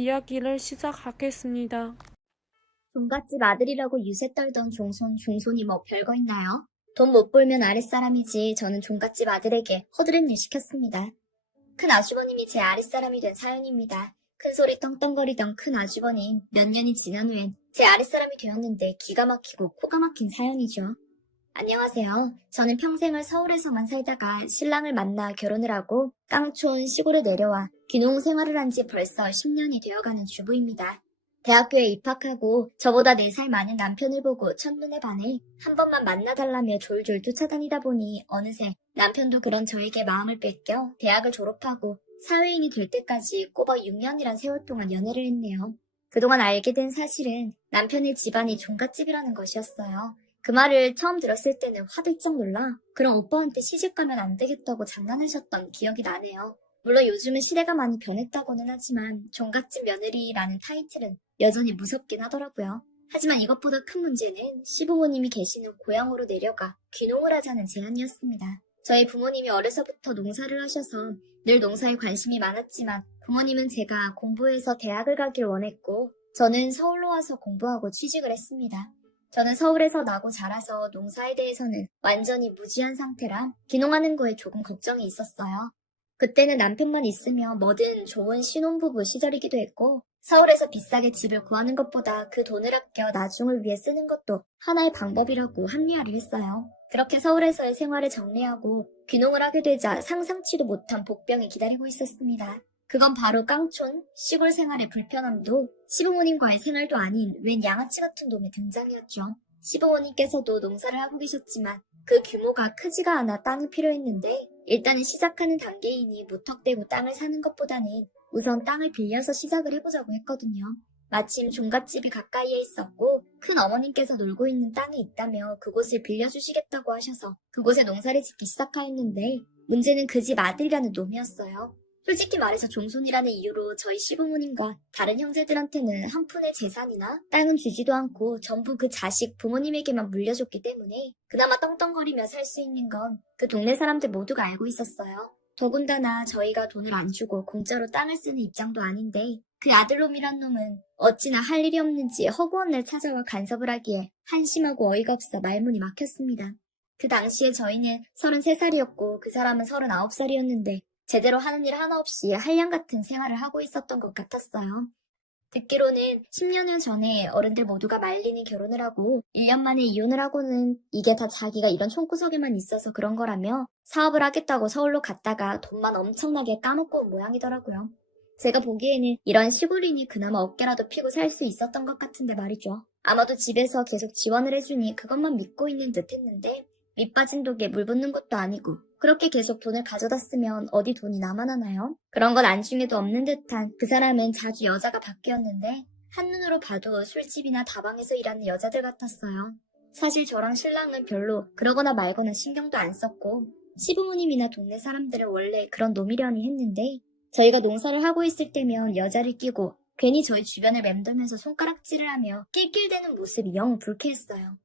이야기를 시작하겠습니다. 종갓집 아들이라고 유세 떨던 종손이 뭐 별거 있나요? 돈 못 벌면 아랫사람이지. 저는 종갓집 아들에게 허드렛 일 시켰습니다. 큰 아주버님이 제 아랫사람이 된 사연입니다. 큰 소리 떵떵거리던 큰 아주버님, 몇 년이 지난 후엔 제 아랫사람이 되었는데 기가 막히고 코가 막힌 사연이죠. 안녕하세요. 저는 평생을 서울에서만 살다가 신랑을 만나 결혼을 하고 깡촌 시골에 내려와 귀농 생활을 한 지 벌써 10년이 되어가는 주부입니다. 대학교에 입학하고 저보다 4살 많은 남편을 보고 첫눈에 반해 한 번만 만나달라며 졸졸 쫓아다니다 보니 어느새 남편도 그런 저에게 마음을 뺏겨 대학을 졸업하고 사회인이 될 때까지 꼬박 6년이란 세월 동안 연애를 했네요. 그동안 알게 된 사실은 남편의 집안이 종갓집이라는 것이었어요. 그 말을 처음 들었을 때는 화들짝 놀라 그럼 오빠한테 시집가면 안 되겠다고 장난하셨던 기억이 나네요. 물론 요즘은 시대가 많이 변했다고는 하지만 종갓집 며느리라는 타이틀은 여전히 무섭긴 하더라고요. 하지만 이것보다 큰 문제는 시부모님이 계시는 고향으로 내려가 귀농을 하자는 제안이었습니다. 저희 부모님이 어려서부터 농사를 하셔서 늘 농사에 관심이 많았지만 부모님은 제가 공부해서 대학을 가길 원했고 저는 서울로 와서 공부하고 취직을 했습니다. 저는 서울에서 나고 자라서 농사에 대해서는 완전히 무지한 상태라 귀농하는 거에 조금 걱정이 있었어요. 그때는 남편만 있으면 뭐든 좋은 신혼부부 시절이기도 했고 서울에서 비싸게 집을 구하는 것보다 그 돈을 아껴 나중을 위해 쓰는 것도 하나의 방법이라고 합리화를 했어요. 그렇게 서울에서의 생활을 정리하고 귀농을 하게 되자 상상치도 못한 복병이 기다리고 있었습니다. 그건 바로 깡촌, 시골 생활의 불편함도 시부모님과의 생활도 아닌 웬 양아치 같은 놈의 등장이었죠. 시부모님께서도 농사를 하고 계셨지만 그 규모가 크지가 않아 땅이 필요했는데 일단은 시작하는 단계이니 무턱대고 땅을 사는 것보다는 우선 땅을 빌려서 시작을 해보자고 했거든요. 마침 종갓집이 가까이에 있었고 큰 어머님께서 놀고 있는 땅이 있다며 그곳을 빌려주시겠다고 하셔서 그곳에 농사를 짓기 시작하였는데 문제는 그 집 아들이라는 놈이었어요. 솔직히 말해서 종손이라는 이유로 저희 시부모님과 다른 형제들한테는 한 푼의 재산이나 땅은 주지도 않고 전부 그 자식 부모님에게만 물려줬기 때문에 그나마 떵떵거리며 살 수 있는 건 그 동네 사람들 모두가 알고 있었어요. 더군다나 저희가 돈을 안 주고 공짜로 땅을 쓰는 입장도 아닌데 그 아들놈이란 놈은 어찌나 할 일이 없는지 허구한 날 찾아와 간섭을 하기에 한심하고 어이가 없어 말문이 막혔습니다. 그 당시에 저희는 33살이었고 그 사람은 39살이었는데 제대로 하는 일 하나 없이 한량 같은 생활을 하고 있었던 것 같았어요. 듣기로는 10년여 전에 어른들 모두가 말리는 결혼을 하고 1년 만에 이혼을 하고는 이게 다 자기가 이런 총구석에만 있어서 그런 거라며 사업을 하겠다고 서울로 갔다가 돈만 엄청나게 까먹고 온 모양이더라고요. 제가 보기에는 이런 시골인이 그나마 어깨라도 피고 살 수 있었던 것 같은데 말이죠. 아마도 집에서 계속 지원을 해주니 그것만 믿고 있는 듯 했는데 밑빠진 독에 물 붓는 것도 아니고 그렇게 계속 돈을 가져다 쓰면 어디 돈이 남아나나요? 그런 건 안중에도 없는 듯한 그 사람은 자주 여자가 바뀌었는데 한눈으로 봐도 술집이나 다방에서 일하는 여자들 같았어요. 사실 저랑 신랑은 별로 그러거나 말거나 신경도 안 썼고 시부모님이나 동네 사람들은 원래 그런 놈이려니 했는데 저희가 농사를 하고 있을 때면 여자를 끼고 괜히 저희 주변을 맴돌면서 손가락질을 하며 낄낄대는 모습이 영 불쾌했어요.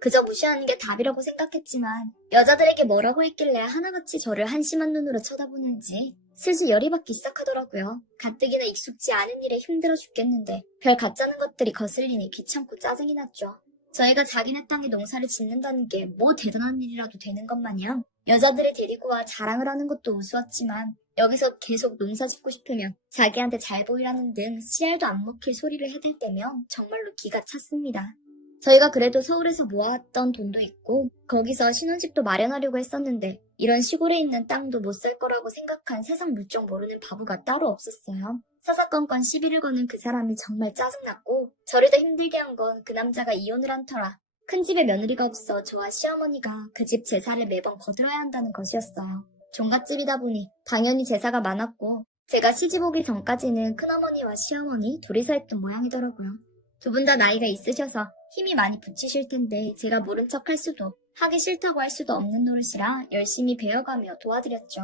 그저 무시하는 게 답이라고 생각했지만 여자들에게 뭐라고 했길래 하나같이 저를 한심한 눈으로 쳐다보는지 슬슬 열이 받기 시작하더라고요. 가뜩이나 익숙지 않은 일에 힘들어 죽겠는데 별 가짜는 것들이 거슬리니 귀찮고 짜증이 났죠. 저희가 자기네 땅에 농사를 짓는다는 게 뭐 대단한 일이라도 되는 것 마냥 여자들을 데리고 와 자랑을 하는 것도 우스웠지만 여기서 계속 농사 짓고 싶으면 자기한테 잘 보이라는 등 씨알도 안 먹힐 소리를 해댈 때면 정말로 기가 찼습니다. 저희가 그래도 서울에서 모아왔던 돈도 있고 거기서 신혼집도 마련하려고 했었는데 이런 시골에 있는 땅도 못 살 거라고 생각한 세상 물정 모르는 바보가 따로 없었어요. 사사건건 시비를 거는 그 사람이 정말 짜증났고 저를 더 힘들게 한 건 그 남자가 이혼을 한 터라 큰 집에 며느리가 없어 저와 시어머니가 그 집 제사를 매번 거들어야 한다는 것이었어요. 종갓집이다 보니 당연히 제사가 많았고 제가 시집 오기 전까지는 큰어머니와 시어머니 둘이서 했던 모양이더라고요. 두 분 다 나이가 있으셔서 힘이 많이 붙이실 텐데 제가 모른 척 할 수도 하기 싫다고 할 수도 없는 노릇이라 열심히 배워가며 도와드렸죠.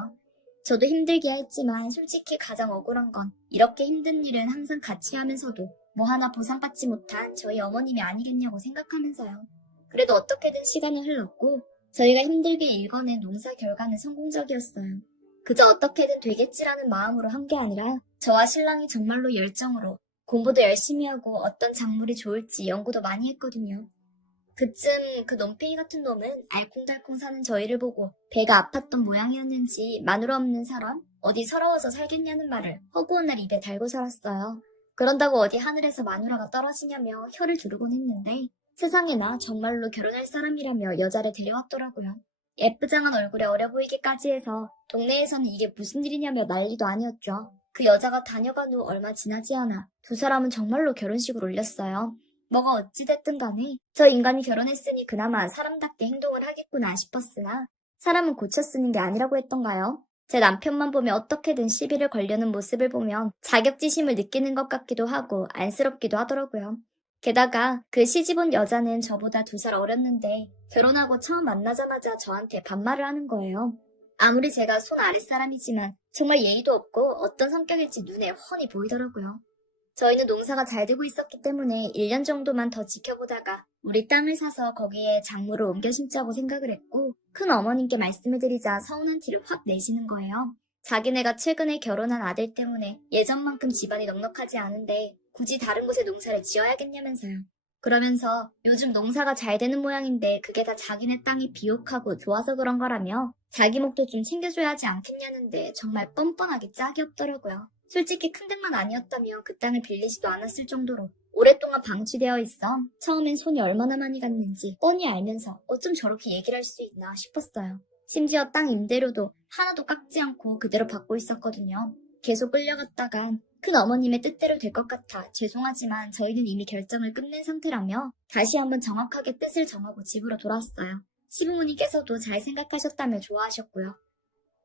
저도 힘들게 했지만 솔직히 가장 억울한 건 이렇게 힘든 일은 항상 같이 하면서도 뭐 하나 보상받지 못한 저희 어머님이 아니겠냐고 생각하면서요. 그래도 어떻게든 시간이 흘렀고 저희가 힘들게 일궈낸 농사 결과는 성공적이었어요. 그저 어떻게든 되겠지라는 마음으로 한 게 아니라 저와 신랑이 정말로 열정으로 공부도 열심히 하고 어떤 작물이 좋을지 연구도 많이 했거든요. 그쯤 그 논팽이 같은 놈은 알콩달콩 사는 저희를 보고 배가 아팠던 모양이었는지 마누라 없는 사람? 어디 서러워서 살겠냐는 말을 허구한 날 입에 달고 살았어요. 그런다고 어디 하늘에서 마누라가 떨어지냐며 혀를 두르곤 했는데 세상에나 정말로 결혼할 사람이라며 여자를 데려왔더라고요. 예쁘장한 얼굴에 어려 보이기까지 해서 동네에서는 이게 무슨 일이냐며 난리도 아니었죠. 그 여자가 다녀간 후 얼마 지나지 않아 두 사람은 정말로 결혼식을 올렸어요. 뭐가 어찌됐든 간에 저 인간이 결혼했으니 그나마 사람답게 행동을 하겠구나 싶었으나 사람은 고쳐 쓰는 게 아니라고 했던가요? 제 남편만 보면 어떻게든 시비를 걸려는 모습을 보면 자격지심을 느끼는 것 같기도 하고 안쓰럽기도 하더라고요. 게다가 그 시집온 여자는 저보다 2살 어렸는데 결혼하고 처음 만나자마자 저한테 반말을 하는 거예요. 아무리 제가 손 아랫사람이지만 정말 예의도 없고 어떤 성격일지 눈에 훤히 보이더라고요. 저희는 농사가 잘 되고 있었기 때문에 1년 정도만 더 지켜보다가 우리 땅을 사서 거기에 작물을 옮겨 심자고 생각을 했고 큰 어머님께 말씀을 드리자 서운한 티를 확 내시는 거예요. 자기네가 최근에 결혼한 아들 때문에 예전만큼 집안이 넉넉하지 않은데 굳이 다른 곳에 농사를 지어야겠냐면서요. 그러면서 요즘 농사가 잘 되는 모양인데 그게 다 자기네 땅이 비옥하고 좋아서 그런 거라며 자기 목도 좀 챙겨줘야 하지 않겠냐는데 정말 뻔뻔하게 짝이 없더라고요. 솔직히 큰 댁만 아니었다며 그 땅을 빌리지도 않았을 정도로 오랫동안 방치되어 있어 처음엔 손이 얼마나 많이 갔는지 뻔히 알면서 어쩜 저렇게 얘기를 할 수 있나 싶었어요. 심지어 땅 임대료도 하나도 깎지 않고 그대로 받고 있었거든요. 계속 끌려갔다간 큰 어머님의 뜻대로 될 것 같아 죄송하지만 저희는 이미 결정을 끝낸 상태라며 다시 한번 정확하게 뜻을 정하고 집으로 돌아왔어요. 시부모님께서도 잘 생각하셨다며 좋아하셨고요.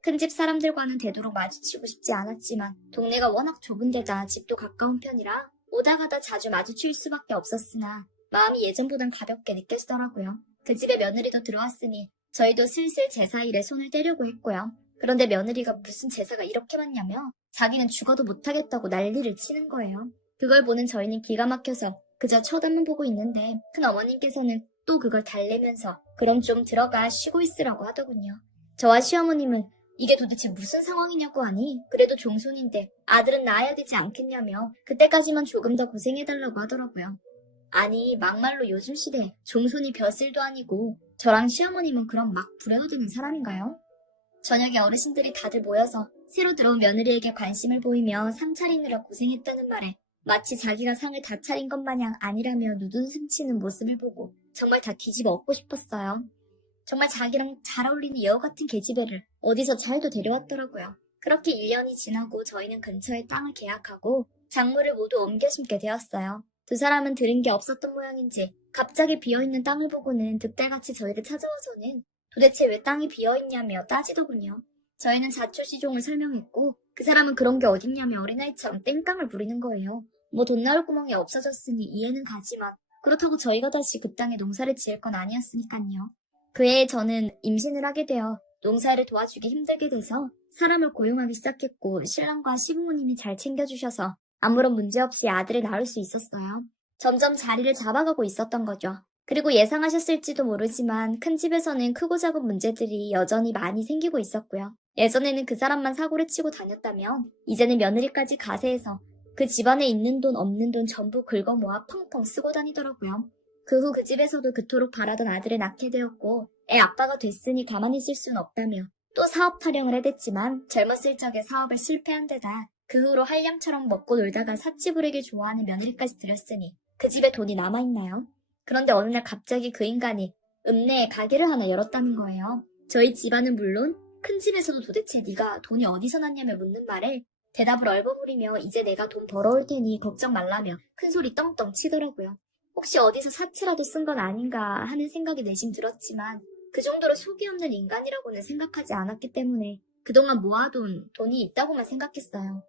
큰 집 사람들과는 되도록 마주치고 싶지 않았지만 동네가 워낙 좁은 데다 집도 가까운 편이라 오다 가다 자주 마주칠 수밖에 없었으나 마음이 예전보단 가볍게 느껴지더라고요. 그 집에 며느리도 들어왔으니 저희도 슬슬 제사 일에 손을 떼려고 했고요. 그런데 며느리가 무슨 제사가 이렇게 많냐며 자기는 죽어도 못하겠다고 난리를 치는 거예요. 그걸 보는 저희는 기가 막혀서 그저 쳐다만 보고 있는데 큰 어머님께서는 또 그걸 달래면서 그럼 좀 들어가 쉬고 있으라고 하더군요. 저와 시어머님은 이게 도대체 무슨 상황이냐고 하니 그래도 종손인데 아들은 낳아야 되지 않겠냐며 그때까지만 조금 더 고생해달라고 하더라고요. 아니 막말로 요즘 시대에 종손이 벼슬도 아니고 저랑 시어머님은 그럼 막 부려드는 사람인가요? 저녁에 어르신들이 다들 모여서 새로 들어온 며느리에게 관심을 보이며 상 차리느라 고생했다는 말에 마치 자기가 상을 다 차린 것 마냥 아니라며 누드숨 치는 모습을 보고 정말 다 뒤집어 엎고 싶었어요. 정말 자기랑 잘 어울리는 여우 같은 계집애를 어디서 잘도 데려왔더라고요. 그렇게 1년이 지나고 저희는 근처에 땅을 계약하고 작물을 모두 옮겨 심게 되었어요. 두 사람은 들은 게 없었던 모양인지 갑자기 비어있는 땅을 보고는 득달같이 저희를 찾아와서는 도대체 왜 땅이 비어있냐며 따지더군요. 저희는 자초지종을 설명했고 그 사람은 그런 게 어딨냐며 어린아이처럼 땡깡을 부리는 거예요. 뭐 돈 나올 구멍이 없어졌으니 이해는 가지만 그렇다고 저희가 다시 그 땅에 농사를 지을 건 아니었으니까요. 그 해에 저는 임신을 하게 되어 농사를 도와주기 힘들게 돼서 사람을 고용하기 시작했고 신랑과 시부모님이 잘 챙겨주셔서 아무런 문제 없이 아들을 낳을 수 있었어요. 점점 자리를 잡아가고 있었던 거죠. 그리고 예상하셨을지도 모르지만 큰 집에서는 크고 작은 문제들이 여전히 많이 생기고 있었고요. 예전에는 그 사람만 사고를 치고 다녔다면 이제는 며느리까지 가세해서 그 집안에 있는 돈 없는 돈 전부 긁어 모아 펑펑 쓰고 다니더라고요. 그 후 그 집에서도 그토록 바라던 아들을 낳게 되었고 애 아빠가 됐으니 가만히 있을 순 없다며 또 사업 타령을 해댔지만 젊었을 적에 사업을 실패한 데다 그 후로 한량처럼 먹고 놀다가 사치 부리기 좋아하는 며느리까지 들였으니 그 집에 돈이 남아있나요? 그런데 어느 날 갑자기 그 인간이 읍내에 가게를 하나 열었다는 거예요. 저희 집안은 물론 큰 집에서도 도대체 네가 돈이 어디서 났냐며 묻는 말에 대답을 얼버무리며 이제 내가 돈 벌어올 테니 걱정 말라며 큰소리 떵떵 치더라고요. 혹시 어디서 사치라도 쓴 건 아닌가 하는 생각이 내심 들었지만 그 정도로 속이 없는 인간이라고는 생각하지 않았기 때문에 그동안 모아둔 돈이 있다고만 생각했어요.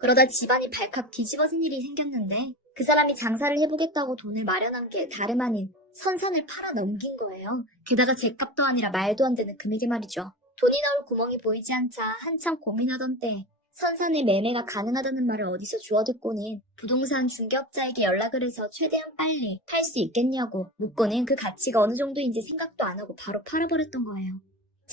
그러다 집안이 발칵 뒤집어진 일이 생겼는데 그 사람이 장사를 해보겠다고 돈을 마련한 게 다름 아닌 선산을 팔아 넘긴 거예요. 게다가 죗값도 아니라 말도 안 되는 금액이 말이죠. 돈이 나올 구멍이 보이지 않자 한참 고민하던 때 선산의 매매가 가능하다는 말을 어디서 주워듣고는 부동산 중개업자에게 연락을 해서 최대한 빨리 팔 수 있겠냐고 묻고는 그 가치가 어느 정도인지 생각도 안 하고 바로 팔아버렸던 거예요.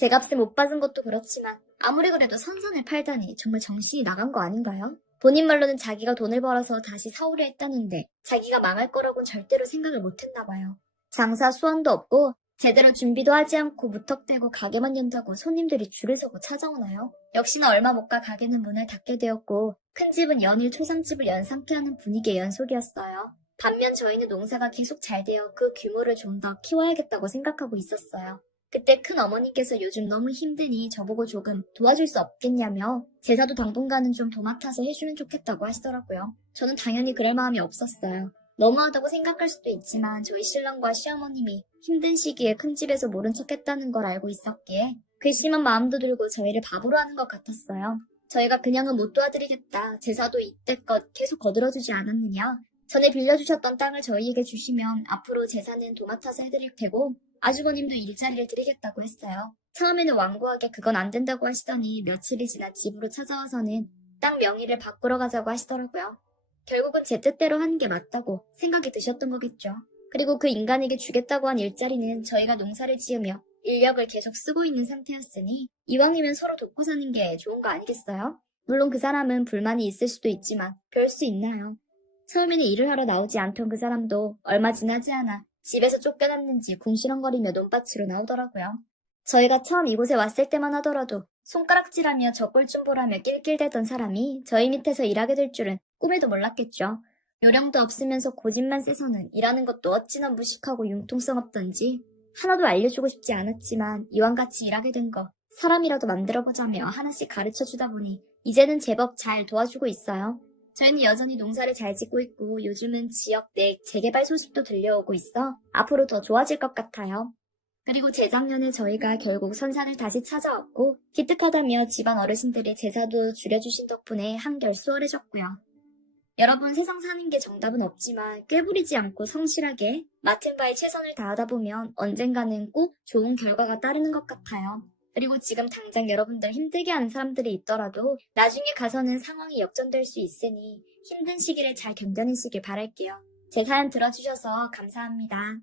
제 값을 못 받은 것도 그렇지만 아무리 그래도 선산을 팔다니 정말 정신이 나간 거 아닌가요? 본인 말로는 자기가 돈을 벌어서 다시 사오려 했다는데 자기가 망할 거라고는 절대로 생각을 못 했나 봐요. 장사 수완도 없고 제대로 준비도 하지 않고 무턱대고 가게만 연다고 손님들이 줄을 서고 찾아오나요? 역시나 얼마 못 가 가게는 문을 닫게 되었고 큰 집은 연일 초상집을 연상케 하는 분위기의 연속이었어요. 반면 저희는 농사가 계속 잘 되어 그 규모를 좀 더 키워야겠다고 생각하고 있었어요. 그때 큰 어머니께서 요즘 너무 힘드니 저보고 조금 도와줄 수 없겠냐며 제사도 당분간은 좀 도맡아서 해주면 좋겠다고 하시더라고요. 저는 당연히 그럴 마음이 없었어요. 너무하다고 생각할 수도 있지만 저희 신랑과 시어머님이 힘든 시기에 큰 집에서 모른 척 했다는 걸 알고 있었기에 괘씸한 마음도 들고 저희를 바보로 하는 것 같았어요. 저희가 그냥은 못 도와드리겠다. 제사도 이때껏 계속 거들어주지 않았느냐. 전에 빌려주셨던 땅을 저희에게 주시면 앞으로 제사는 도맡아서 해드릴 테고 아주버님도 일자리를 드리겠다고 했어요. 처음에는 완고하게 그건 안 된다고 하시더니 며칠이 지나 집으로 찾아와서는 땅 명의를 바꾸러 가자고 하시더라고요. 결국은 제 뜻대로 하는 게 맞다고 생각이 드셨던 거겠죠. 그리고 그 인간에게 주겠다고 한 일자리는 저희가 농사를 지으며 인력을 계속 쓰고 있는 상태였으니 이왕이면 서로 돕고 사는 게 좋은 거 아니겠어요? 물론 그 사람은 불만이 있을 수도 있지만 별 수 있나요? 처음에는 일을 하러 나오지 않던 그 사람도 얼마 지나지 않아 집에서 쫓겨났는지 궁시렁거리며 논밭으로 나오더라고요. 저희가 처음 이곳에 왔을 때만 하더라도 손가락질하며 저 꼴 좀 보라며 낄낄대던 사람이 저희 밑에서 일하게 될 줄은 꿈에도 몰랐겠죠. 요령도 없으면서 고집만 세서는 일하는 것도 어찌나 무식하고 융통성 없던지 하나도 알려주고 싶지 않았지만 이왕같이 일하게 된 거 사람이라도 만들어보자며 하나씩 가르쳐주다 보니 이제는 제법 잘 도와주고 있어요. 저희는 여전히 농사를 잘 짓고 있고 요즘은 지역 내 재개발 소식도 들려오고 있어 앞으로 더 좋아질 것 같아요. 그리고 재작년에 저희가 결국 선산을 다시 찾아왔고 기특하다며 집안 어르신들이 제사도 줄여주신 덕분에 한결 수월해졌고요. 여러분 세상 사는 게 정답은 없지만 꾀부리지 않고 성실하게 맡은 바에 최선을 다하다 보면 언젠가는 꼭 좋은 결과가 따르는 것 같아요. 그리고 지금 당장 여러분들 힘들게 하는 사람들이 있더라도 나중에 가서는 상황이 역전될 수 있으니 힘든 시기를 잘 견뎌내시길 바랄게요. 제 사연 들어주셔서 감사합니다.